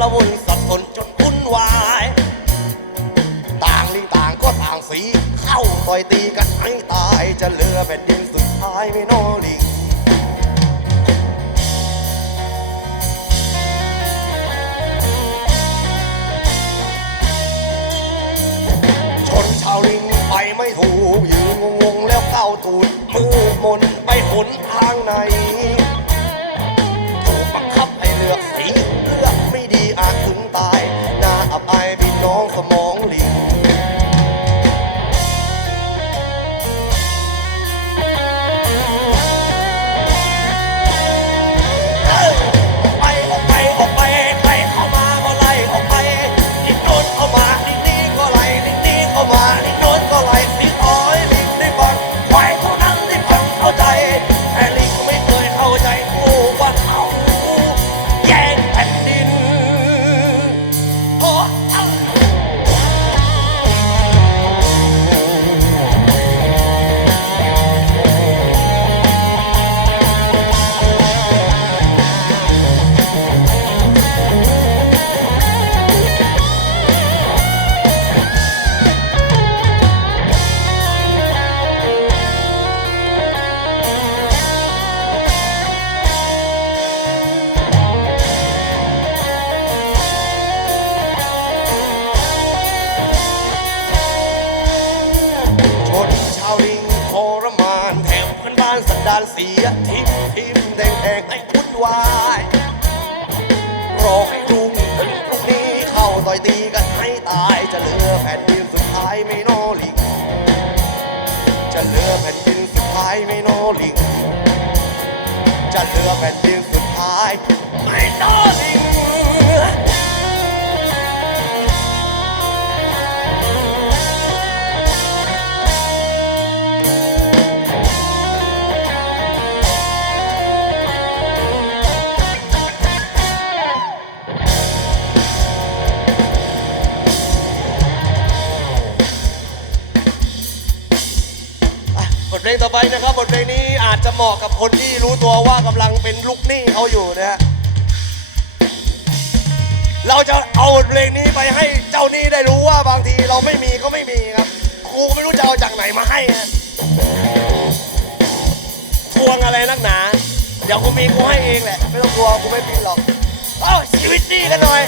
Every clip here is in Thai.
ละวุ่นสับสนจนวุ่นวาย ต่างลิงต่างก็ต่างสี เข้าต่อยตีกันให้ตายจะเหลือแผ่นดินสุดท้ายไม่นอลิงชนชาวลิงไปไม่ถูกยืนงงๆแล้วก้าวตูดมือมนไปหนทางไหน อับอายพี่น้องสมองหลี เสียทิมทิมแดงแดงให้วุ่นวายรอให้รุ่งถึงพรุ่งนี้เข้าต่อยตีกันให้ตายจะเหลือแผ่นดินสุดท้ายไม่นอลิงจะเหลือแผ่นดินสุดท้ายไม่นอลิงจะเหลือแผ่นดินสุดท้ายไม่นอลิง ไปนะครับบทเพลงนี้อาจจะเหมาะกับคนที่รู้ตัวว่ากำลังเป็นลูกหนี้เขาอยู่นะฮะเราจะเอาบทเพลงนี้ไปให้เจ้าหนี้ได้รู้ว่าบางทีเราไม่มีก็ไม่มีครับครูไม่รู้จะเอาจากไหนมาให้ฮะทวงอะไรนักหนา เดี๋ยวกูมีกูให้เองแหละ ไม่ต้องกลัวกูไม่ปินหรอก เอ้าชีวิตดีกันหน่อย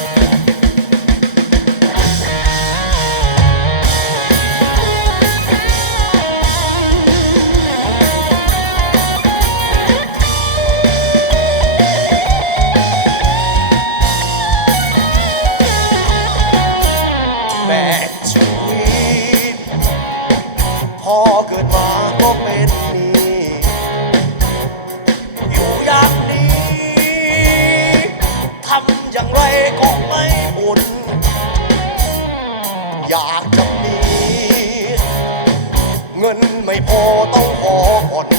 องไรก็ไม่บุญอยากจะมี เงินไม่พอต้องขอผ่อน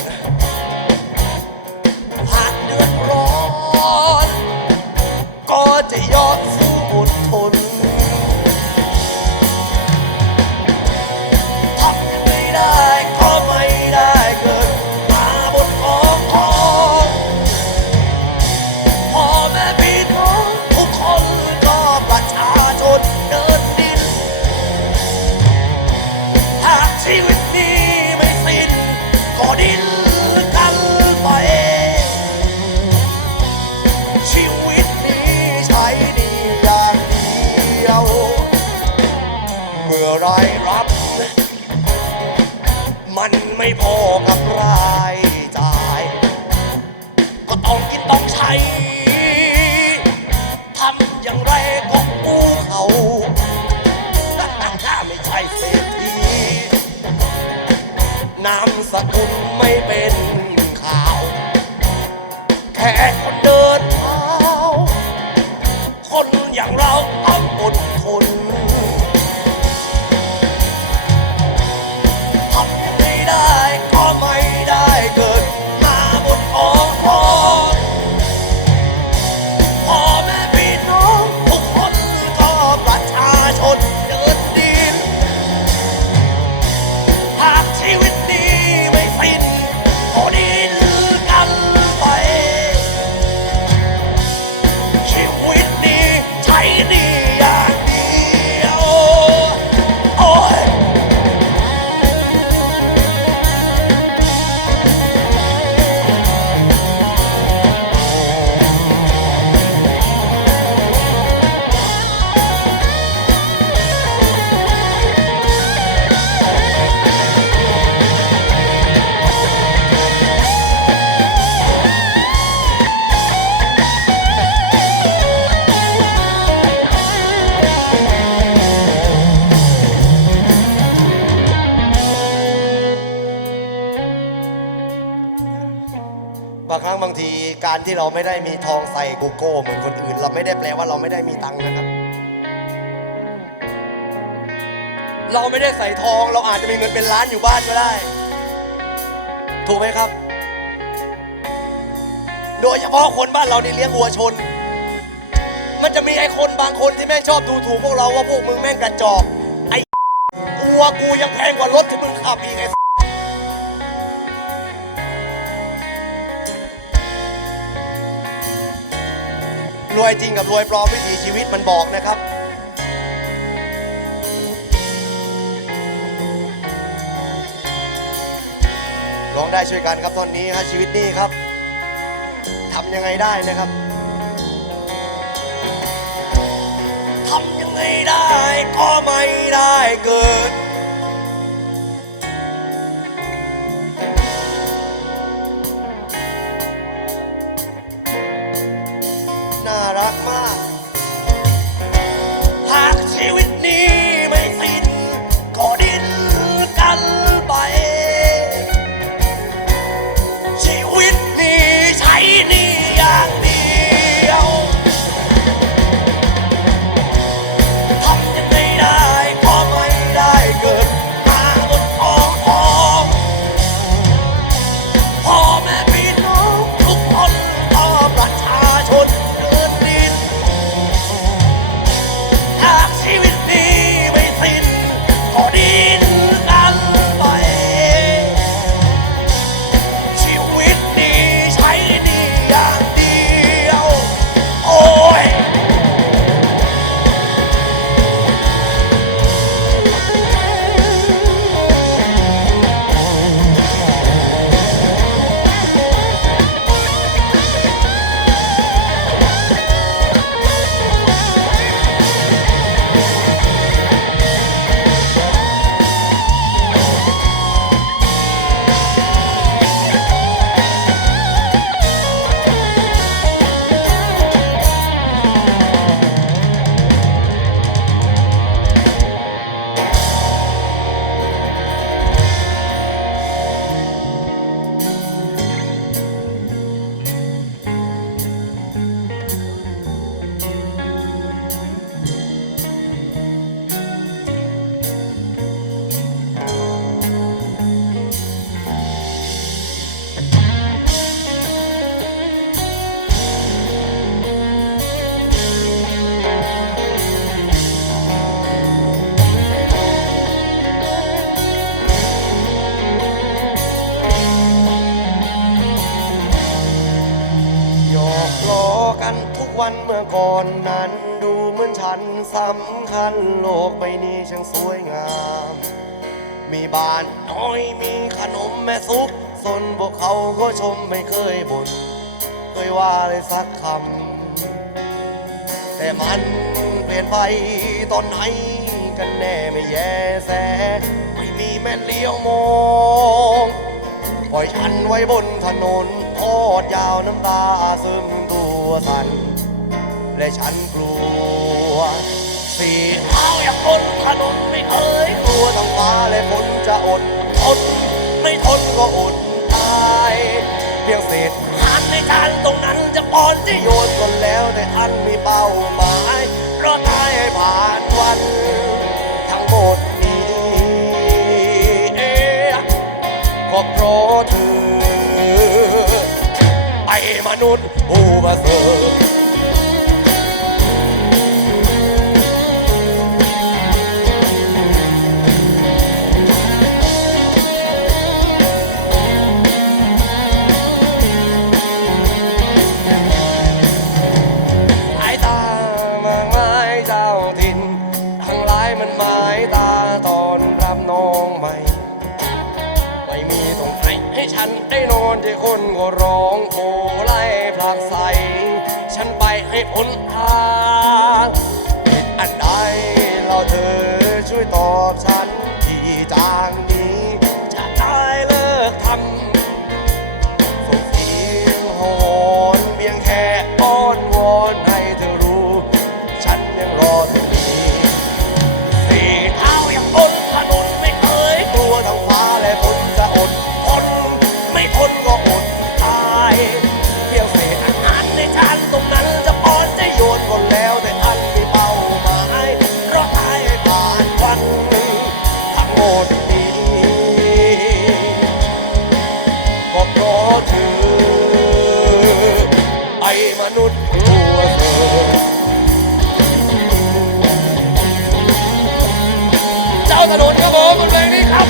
มันไม่พอกับรายจ่าย ก็ต้องกินต้องใช้ ทำอย่างไรก็ปูเขา ไม่ใช่เศรษฐีนามสกุลไม่เป็น การที่เราไม่ได้มีทองใส่โกโก้เหมือนคนอื่น เราไม่ได้แปลว่าเราไม่ได้มีตังค์นะครับ เราไม่ได้ใส่ทอง เราอาจจะมีเงินเป็นล้านอยู่บ้านก็ได้ ถูกไหมครับ โดยเฉพาะคนบ้านเรานี่เลี้ยงวัวชน มันจะมีไอ้คนบางคนที่แม่งชอบดูถูกพวกเราว่าพวกมึงแม่งกระจอกไอ้วัวกูยังแพงกว่ารถที่มึงขับอีกไอ้ รวยจริงกับรวยปลอมวิถีชีวิตมันบอกนะครับ ร้องได้ช่วยกันครับตอนนี้ฮะชีวิตนี้ครับทำยังไงได้นะครับทำยังไงได้ก็ไม่ได้เกิด เมื่อก่อนนั้นดูเหมือนฉันสำคัญโลกใบนี้ช่างสวยงาม มีบ้านน้อยมีขนมแม่ซุกสนพวกเขาก็ชมไม่เคยบ่นเคยว่าเลยสักคำ แต่มันเปลี่ยนไปตอนไหนกันแน่ไม่แย่แส ไม่มีแม่เลี้ยวมองปล่อยฉันไว้บนถนนทอดยาวน้ำตาซึมตัวสั่น และฉันกลัว สี่เท้าอย่างบนถนนไม่เคยกลัวทั้งฟ้าและฝนจะอดทนไม่ทนก็อดตายเพียงเศษหารในจานตรงนั้นจะปอนจะโยนก็แล้วแต่ท่านมีเป้าหมายราะตายให้ผ่านวัน ทั้งหมดนี้เอก็เพราะเธอไอ้มนุษย์ผู้ประเสริฐ มันหมายตาตอนรับน้องใหม่ ไม่มีตรงไหนให้ฉันได้นอนที่คนก็ร้องโอไล่ผลักใส ฉันไปให้พ้นทาง อันใดเราเธอช่วยตอบฉัน เธอ ไอ้มนุษย์ตัวเธอ เจ้าถนนครับผมบนเพลงนี้ครับ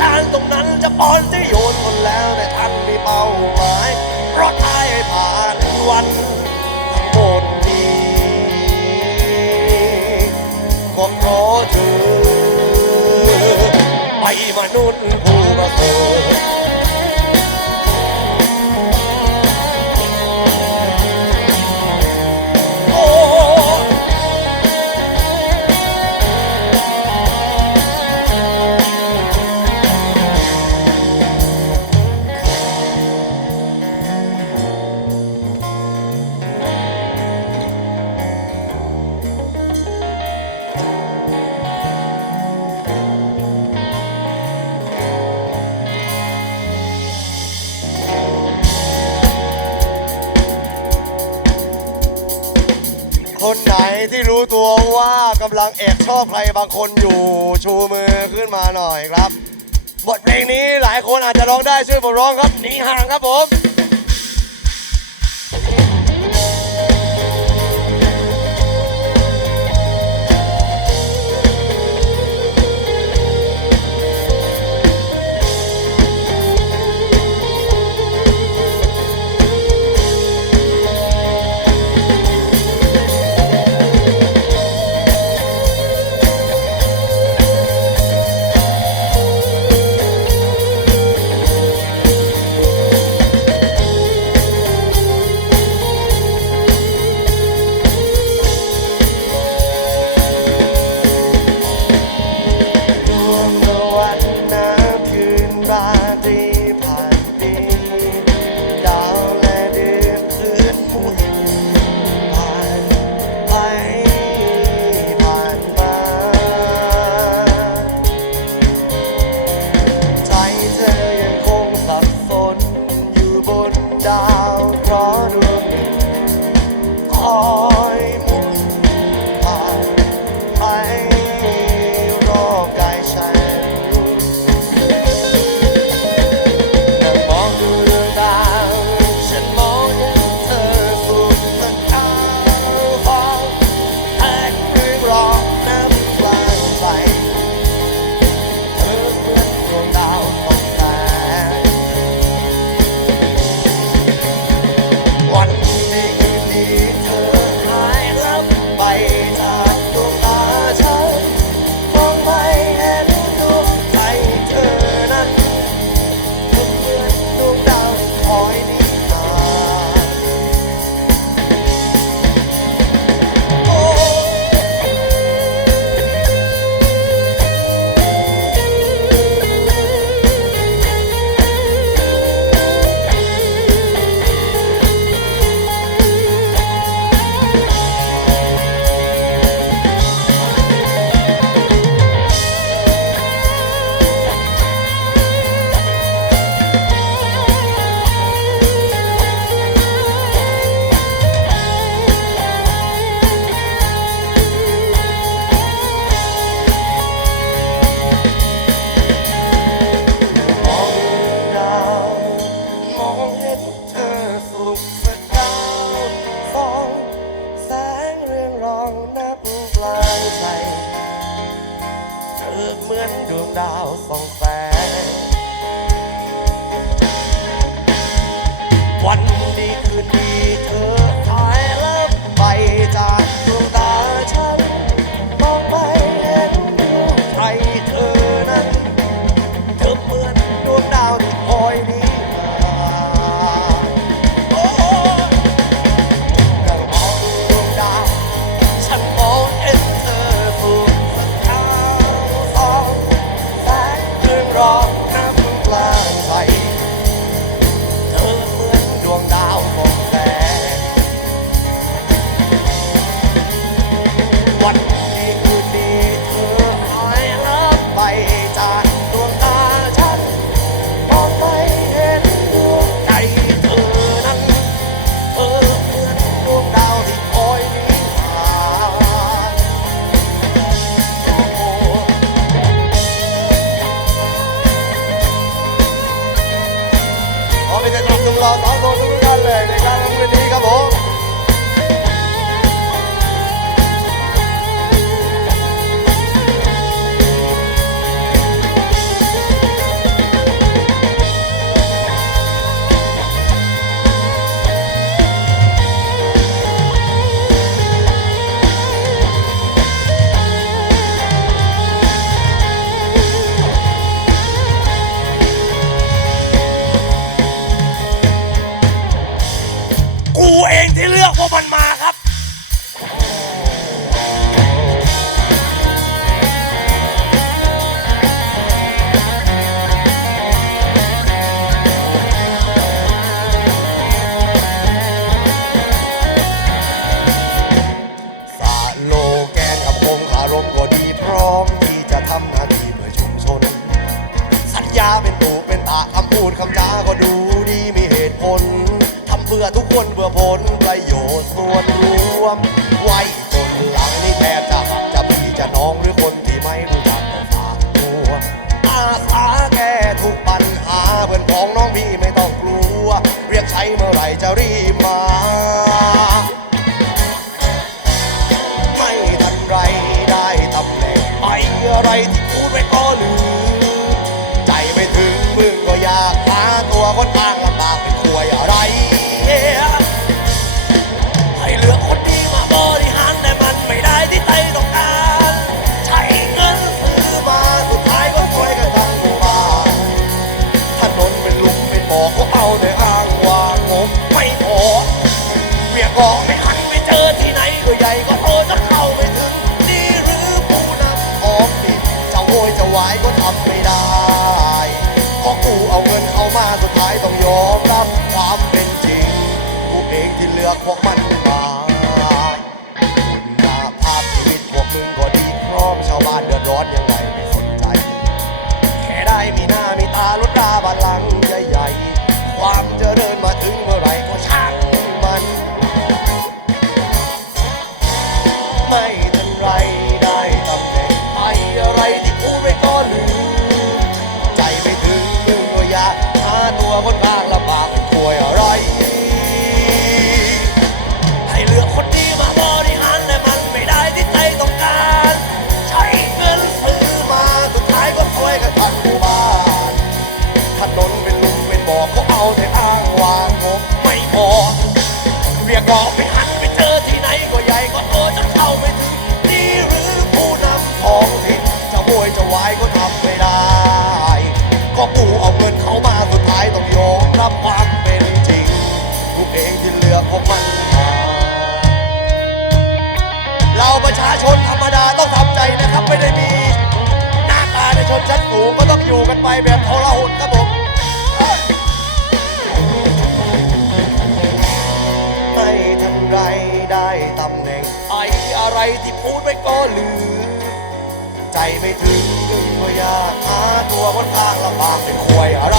จานตรงนั้นจะปอนจะโยนคนแล้วแต่ท่านมีเป้าหมายเพราะท้ายให้ผ่านวันทั้งหมดนี้ขอขอเธอไปมนุษย์ผู้ประเสริฐ ใครบางคนอยู่ชูมือขึ้นมาหน่อยครับ บทเพลงนี้หลายคนอาจจะร้องได้ช่วยผมร้องครับหนีห่างครับผมาวส่งไฟ คนอ้าง เอาเงินเอามาสุดท้ายต้องยอมรับความเป็นจริงกูเองที่เลือกพวกมันมา นชั้นสูงก็ต้องอยู่กันไปแบบทรหดครับผมไม่ทันไรได้ตำแหน่งไอ้อะไรที่พูดไปก็ลืม ใจไม่ถึงก็อยากหาตัวคนทางลำบากเป็นควยอะไร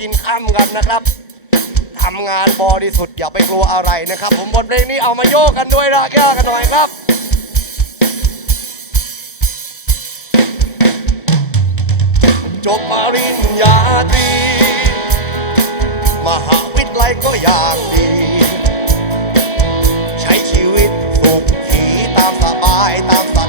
กินข้ามกันนะครับทำงานบดีสุดอย่าไปกลัวอะไรนะครับ ผมบทเพลงนี้เอามาโยกกันด้วยระแก้กันหน่อยครับจบปริญญาตรีมหาวิทยาลัยก็อย่างดี ใช้ชีวิตสุขขีตามสบายตามส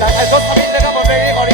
จากไอ้รถสมิธนะครับบนเพลงนี้ขอ